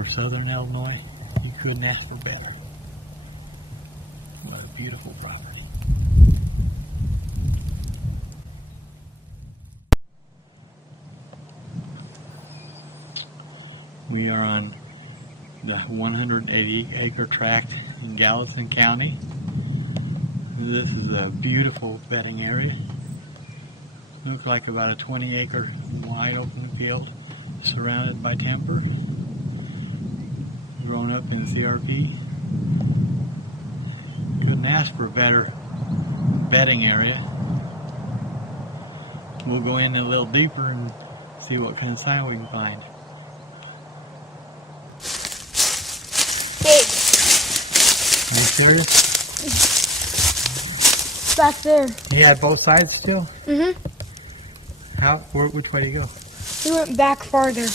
for southern Illinois, you couldn't ask for better. What a beautiful property. We are on the 180-acre tract in Gallatin County. This is a beautiful bedding area. Looks like about a 20-acre wide open field surrounded by timber, grown up in CRP. Couldn't ask for a better bedding area. We'll go in a little deeper and see what kind of sign we can find. Big. Are you serious? Back there. You had both sides still? Mm-hmm. Which way do you go? We went back farther.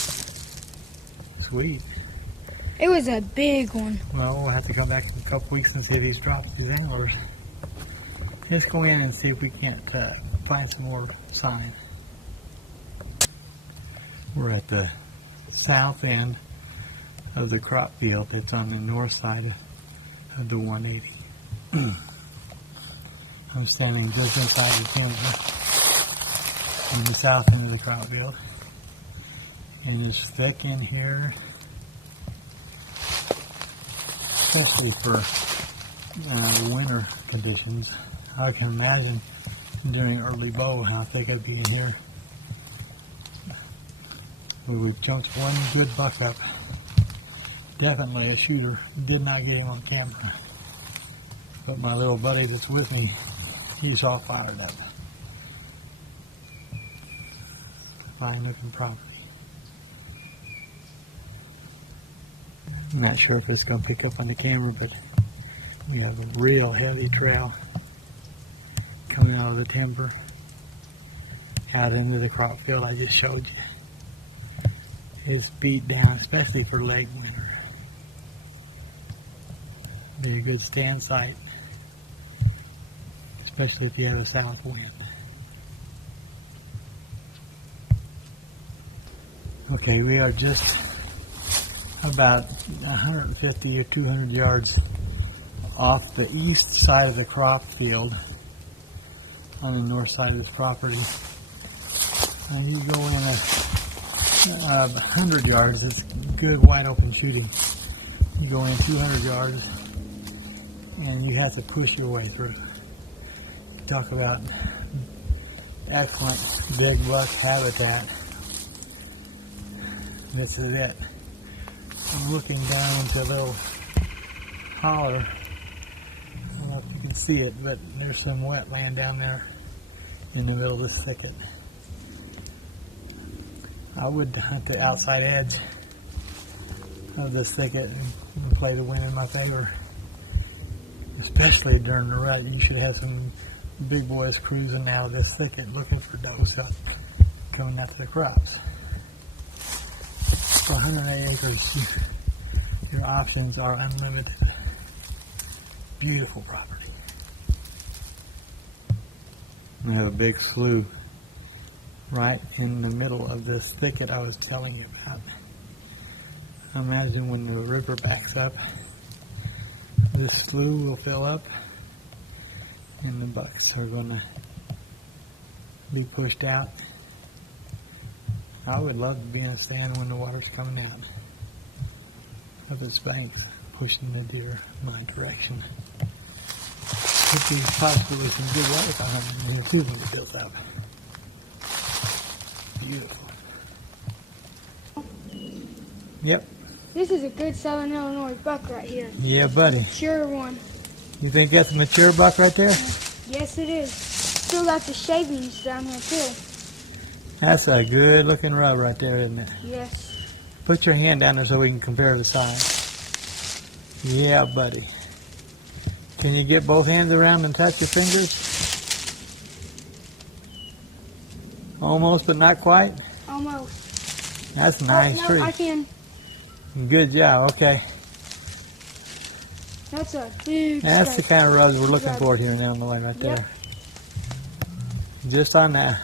Sweet. It was a big one. Well, we'll have to come back in a couple weeks and see if these drops these anglers. Let's go in and see if we can't find some more sign. We're at the south end of the crop field that's on the north side of the 180. I'm standing just inside the timber in the south end of the crop field. And it's thick in here, especially for winter conditions. I can imagine during early bow how thick it'd be in here. We've chunked one good buck up. Definitely a shooter. Did not get him on camera. But my little buddy that's with me, he's all fired up. Fine looking property. I'm not sure if it's going to pick up on the camera, but we have a real heavy trail coming out of the timber out into the crop field I just showed you. It's beat down, especially for late winter. Be a good stand site, especially if you have a south wind. Okay, we are just about 150 or 200 yards off the east side of the crop field on the north side of this property. And you go in 100 yards, it's good wide open shooting. You go in 200 yards and you have to push your way through. Talk about excellent big buck habitat. This is it. I'm looking down into a little holler. I don't know if you can see it, but there's some wetland down there in the middle of this thicket. I would hunt the outside edge of this thicket and play the wind in my favor. Especially during the rut, you should have some big boys cruising out of this thicket looking for does coming after the crops. For 108 acres, your options are unlimited. Beautiful property. We have a big slough right in the middle of this thicket I was telling you about. Imagine when the river backs up, this slough will fill up and the bucks are going to be pushed out. I would love to be in a stand when the water's coming out of its banks, pushing the deer my direction. Could be possibly some good water behind me too when it builds up. Beautiful. Yep. This is a good Southern Illinois buck right here. Yeah, buddy. Sure one. You think that's a mature buck right there? Yes, it is. Still got the shavings down here too. That's a good looking rub right there, isn't it? Yes. Put your hand down there so we can compare the size. Yeah, buddy. Can you get both hands around and touch your fingers? Almost, but not quite? Almost. That's a nice no, tree. I can. Good job, okay. That's a big That's stripe. the kind of rubs we're looking for here in Illinois right there. Yep. Just on the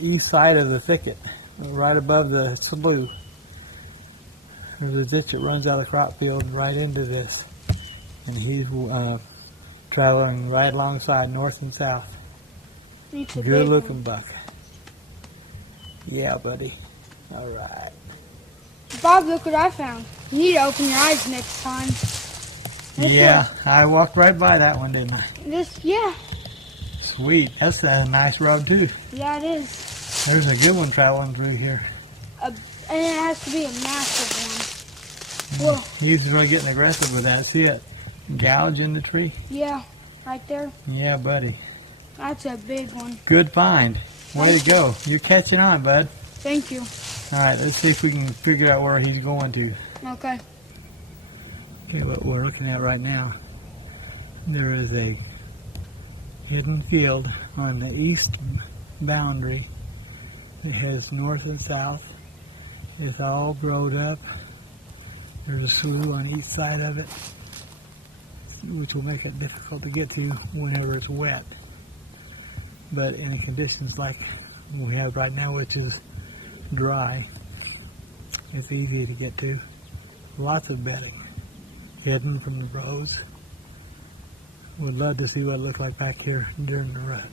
east side of the thicket, right above the slough. There's a ditch that runs out of the crop field right into this. And he's traveling right alongside, north and south. It's a Good big looking one. buck. Yeah, buddy. All right. Bob, look what I found. You need to open your eyes next time. Yeah, I walked right by that one, didn't I? Yeah. Sweet. That's a nice road, too. Yeah, it is. There's a good one traveling through here. And it has to be a massive one. Whoa. He's really getting aggressive with that. See it gouge in the tree? Yeah, right there. Yeah, buddy. That's a big one. Good find. Way to go. You're catching on, bud. Thank you. All right, let's see if we can figure out where he's going to. Okay. Okay, what we're looking at right now, there is a hidden field on the east boundary. It heads north and south. It's all grown up. There's a slough on each side of it, which will make it difficult to get to whenever it's wet. But in the conditions like we have right now, which is dry, it's easy to get to. Lots of bedding hidden from the rows. Would love to see what it looked like back here during the rut.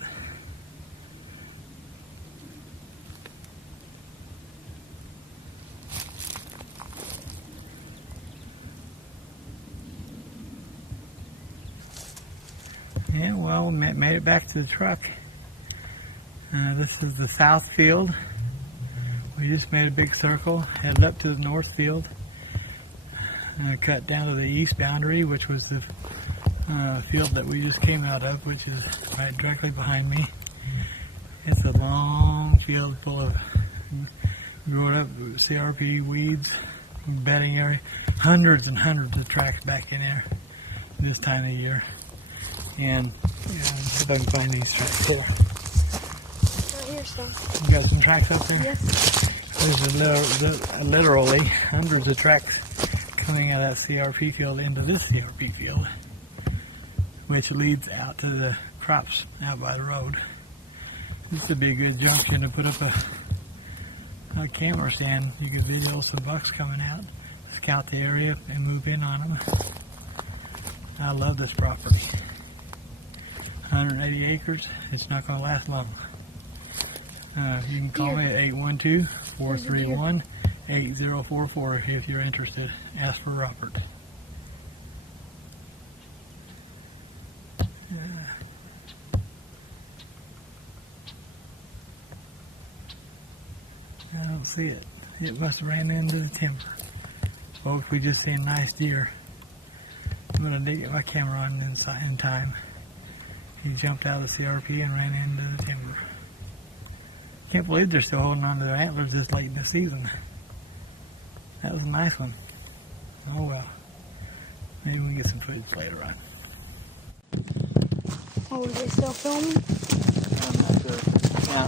Yeah, well, we made it back to the truck. This is the south field. We just made a big circle, headed up to the north field. Cut down to the east boundary, which was the field that we just came out of, which is right directly behind me. It's a long field full of grown up CRP weeds, bedding area. Hundreds and hundreds of tracks back in there this time of year. And see if I can find these tracks here. Right here, son. You got some tracks up there? Yes. There's literally hundreds of tracks coming out of that CRP field into this CRP field, which leads out to the crops out by the road. This would be a good junction to put up a camera stand. You can video some bucks coming out, scout the area, and move in on them. I love this property. 180 acres. It's not going to last long. You can call me at 812-431-8044 if you're interested. Ask for Robert. I don't see it. It must have ran into the timber. Folks, we just seen a nice deer. I'm going to get my camera on in time. He jumped out of the CRP and ran into the timber. Can't believe they're still holding on to their antlers this late in the season. That was a nice one. Oh well. Maybe we can get some footage later on. Oh, is it still filming? I'm not sure. Now,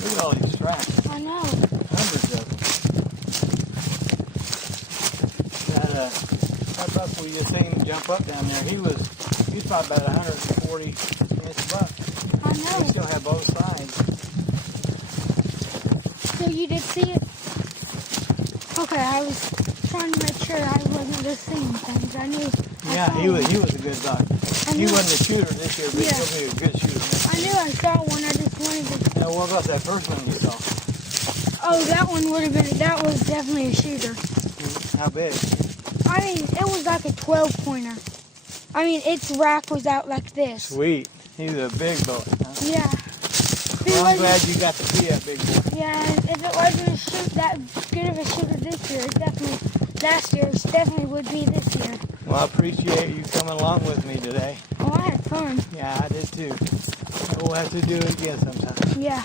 look at all these tracks. I know. Hundreds of them. That buck we just seen jump up down there, he's probably about 140 inch buck. I know. We still have both sides. So you did see it? Okay, I was trying to make sure I wasn't just seeing things. I knew. Yeah, he was a good buck. He wasn't a shooter this year, but he'll be a good shooter. I knew I saw one. I just wanted to. Now, what about that first one you saw? Oh, that one would have been. That was definitely a shooter. How big? I mean, it was like a 12-pointer. I mean, its rack was out like this. Sweet. He was a big boy. Huh? Yeah. Well, I'm glad you got to see that big boy. Yeah, and if it wasn't that good of a shooter this year, it definitely last year, it definitely would be this year. Well, I appreciate you coming along with me today. Oh, I had fun. Yeah, I did too. We'll have to do it again sometime. Yeah.